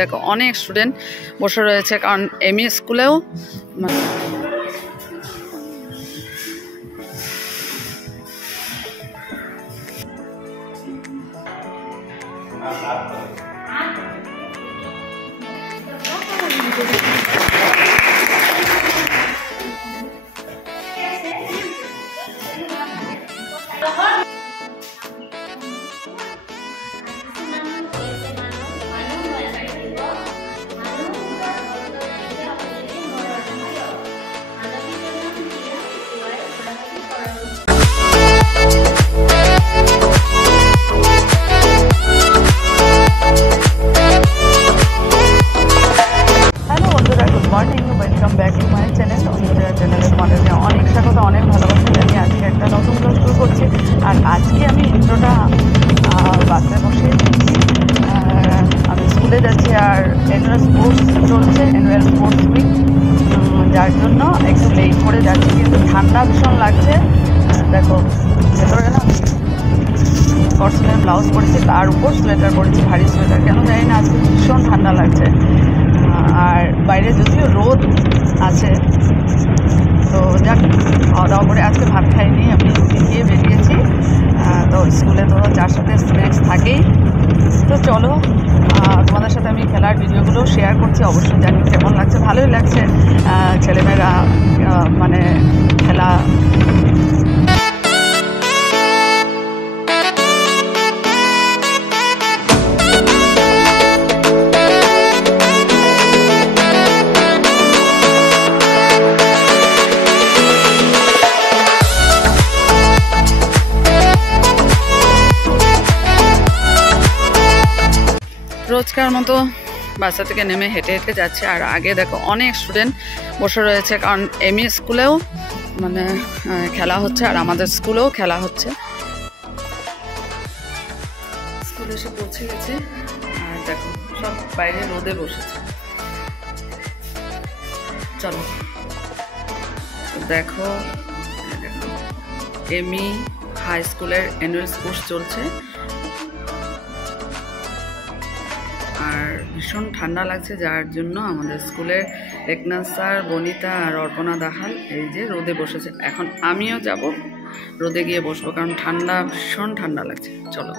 দেখো অনেক স্টুডেন্ট বসে রয়েছে, কারণ এমই স্কুলেও welcome back to my channel. চ্যানেলে তোমাদের অনেক স্বাগত, অনেক ভালোবাসা জানি। আজকে একটা নতুন ব্লগ শুরু করছি, আর আজকে আমি ইন্ট্রোটা বাসে বসে দিচ্ছি। আমি স্কুলে যাচ্ছি, আর অ্যানুয়াল স্পোর্টস চলছে, অ্যানুয়াল স্পোর্টস উইক, যার জন্য একটু লেট করে যাচ্ছি, কিন্তু ঠান্ডা ভীষণ লাগছে। দেখো ভেতরে না কটনের ব্লাউজ পরেছি, তার উপর সোয়েটার পরেছি, ভারী সোয়েটার, কেন জানি না আজকে ভীষণ ঠান্ডা লাগছে। আর বাইরে যদিও রোদ আছে, তো যাক খাওয়া দাওয়া করে আজকে ভাত খাইনি, আমি রুটি খেয়ে বেরিয়েছি। তো স্কুলে তো যার সাথে স্ন্যাক্স থাকেই। তো চলো তোমাদের সাথে আমি খেলার ভিডিওগুলো শেয়ার করছি, অবশ্যই জানি কেমন লাগছে। ভালোই লাগছে ছেলেমেয়েরা মানে খেলা। রোজকার মতো বাসা থেকে নেমে হেঁটে হেঁটে যাচ্ছে, আর আগে দেখো অনেক স্টুডেন্ট বসে রয়েছে, কারণ এমই স্কুলেও মানে খেলা হচ্ছে, আর আমাদের স্কুলেও খেলা হচ্ছে। স্কুলে এসে পৌঁছে গেছে, আর দেখো সব বাইরে রোদে বসেছে। চলো দেখো এমই হাই স্কুলের অ্যানুয়াল স্পোর্টস চলছে, আর ভীষণ ঠান্ডা লাগছে, যার জন্য আমাদের স্কুলের টেকনাস স্যার, বনিতা আর অর্পণা দাহাল এই যে রোদে বসেছে। এখন আমিও যাব রোদে গিয়ে বসবো, কারণ ঠান্ডা ভীষণ ঠান্ডা লাগছে। চলো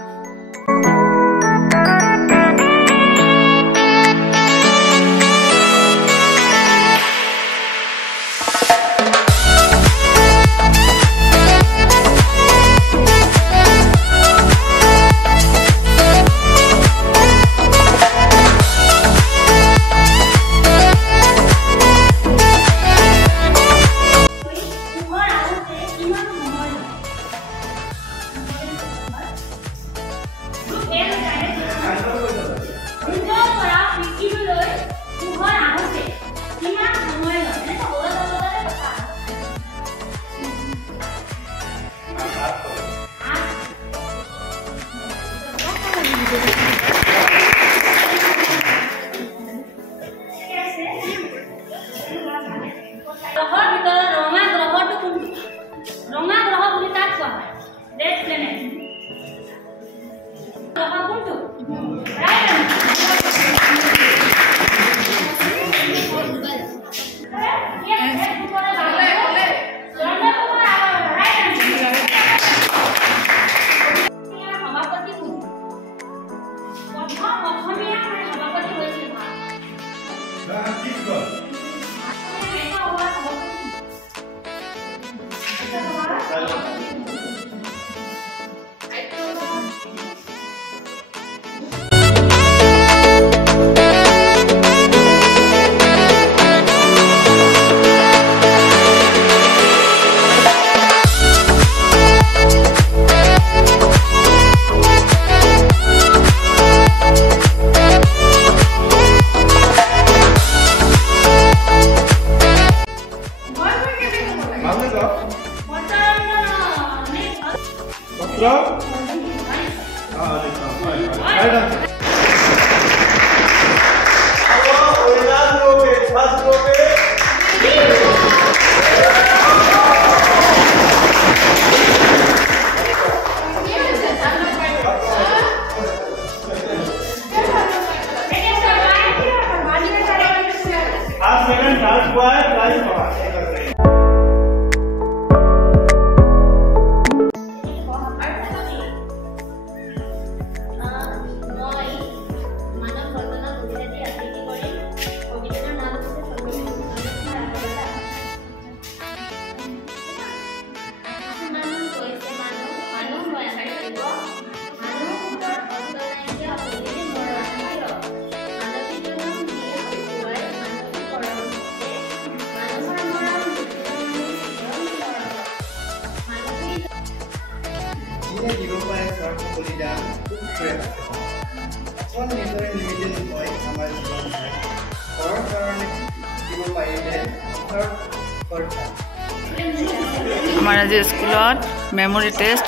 আমাৰ আজি স্কুলত মেমৰি টেষ্ট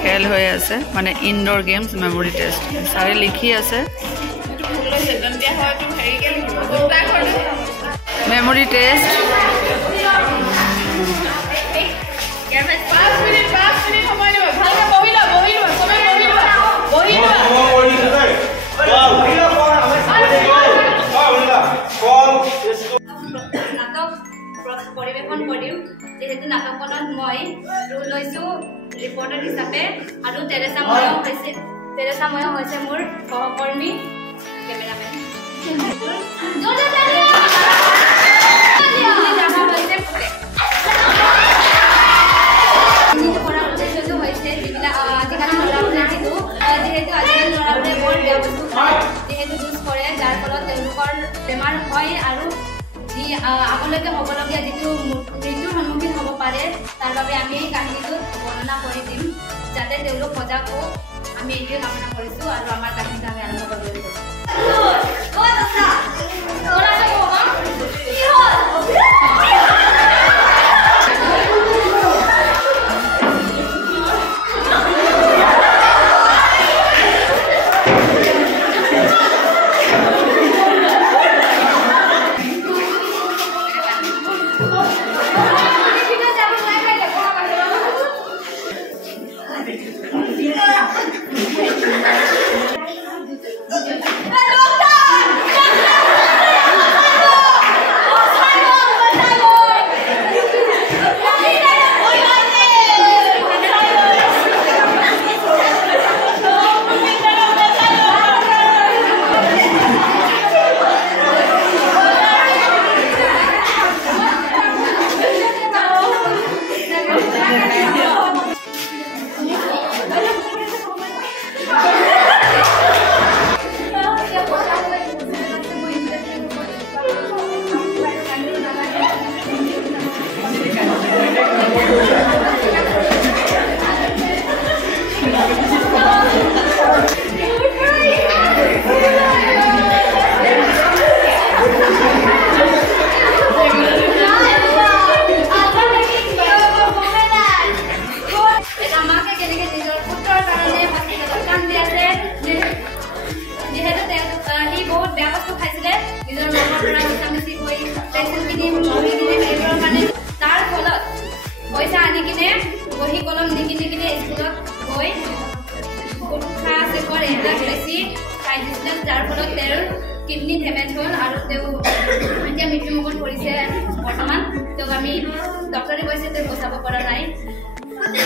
খেল হৈ আছে, মানে ইনডোৰ গেমছ মেমৰি টেষ্ট। ছাৰে লিখি আছে মেমৰি টেষ্ট। পৰিৱেশন কৰিম, যেহেতু নাটকখনত মই ৰোল লৈছোঁ ৰিপৰ্টাৰ হিচাপে, আৰু তেৰেছা ময়ো হৈছে মোৰ সহকৰ্মী কেমেৰামেন। যিহেতু যুঁজ কৰে, যাৰ ফলত তেওঁলোকৰ বেমাৰ হয় আৰু যি আগলৈকে হ'বলগীয়া যিটো মৃত্যুৰ সন্মুখীন হ'ব পাৰে, তাৰ বাবে আমি এই কাহিনীটোত বৰ্ণনা কৰি দিম, যাতে তেওঁলোক সজাগ হওক। আমি এইটোৱে কামনা কৰিছোঁ আৰু আমাৰ কাহিনীটো আমি আৰম্ভ কৰিবলৈ গৈছোঁ। পইচা আনি কিনে বহি কলম দি কিনে স্কুলত গৈ গুটখা চেকৰ এইবিলাক বেছি খাই দিছিলে, যাৰ ফলত তেওঁৰ কিডনি ডেমেজ হ'ল আৰু তেওঁ এতিয়া মৃত্যুমুখত পৰিছে। বৰ্তমান তেওঁক আমি ডক্টৰে কৈছে তেওঁ বচাব পৰা নাই।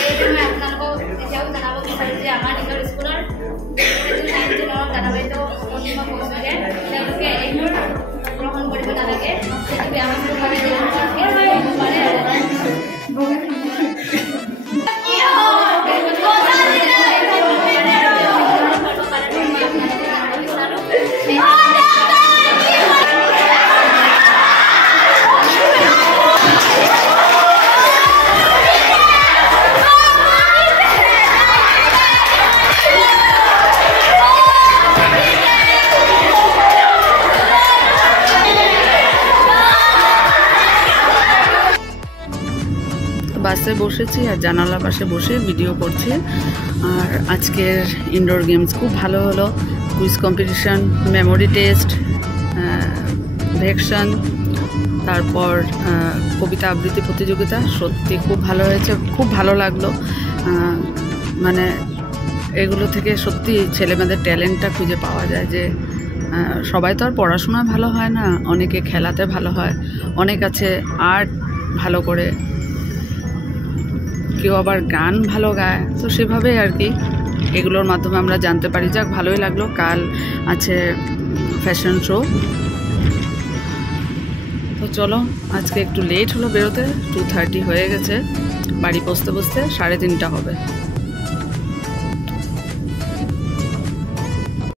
এইটো মই আপোনালোকক এতিয়াও জনাব বিচাৰোঁ যে আমাৰ নিজৰ স্কুলৰ 9-10 দাদা বাইদেউ অন্তিম কৈছোঁগে তেওঁলোকে এইবোৰ গ্ৰহণ কৰিব নালাগে, সেইটো বেয়া বস্তু পাৰে বাসে বসেছি আর জানালার পাশে বসে ভিডিও করছি। আর আজকের ইনডোর গেমস খুব ভালো হলো, কুইজ কম্পিটিশন, মেমোরি টেস্ট, ভেকশন, তারপর কবিতা আবৃত্তি প্রতিযোগিতা। সত্যি খুব ভালো হয়েছে, খুব ভালো লাগলো। মানে এগুলো থেকে সত্যি ছেলেমেয়েদের ট্যালেন্টটা খুঁজে পাওয়া যায়, যে সবাই তো আর পড়াশোনায় ভালো হয় না, অনেকে খেলাতে ভালো হয়, অনেক আছে আর্ট ভালো করে, কেউ আবার গান ভালো গায়। তো সেভাবেই আর কি এগুলোর মাধ্যমে আমরা জানতে পারি। যাক, ভালোই লাগলো। কাল আছে ফ্যাশন শো। তো চলো, আজকে একটু লেট হলো বেরোতে, 2:30 হয়ে গেছে, বাড়ি পৌঁছতে 3:30 হবে।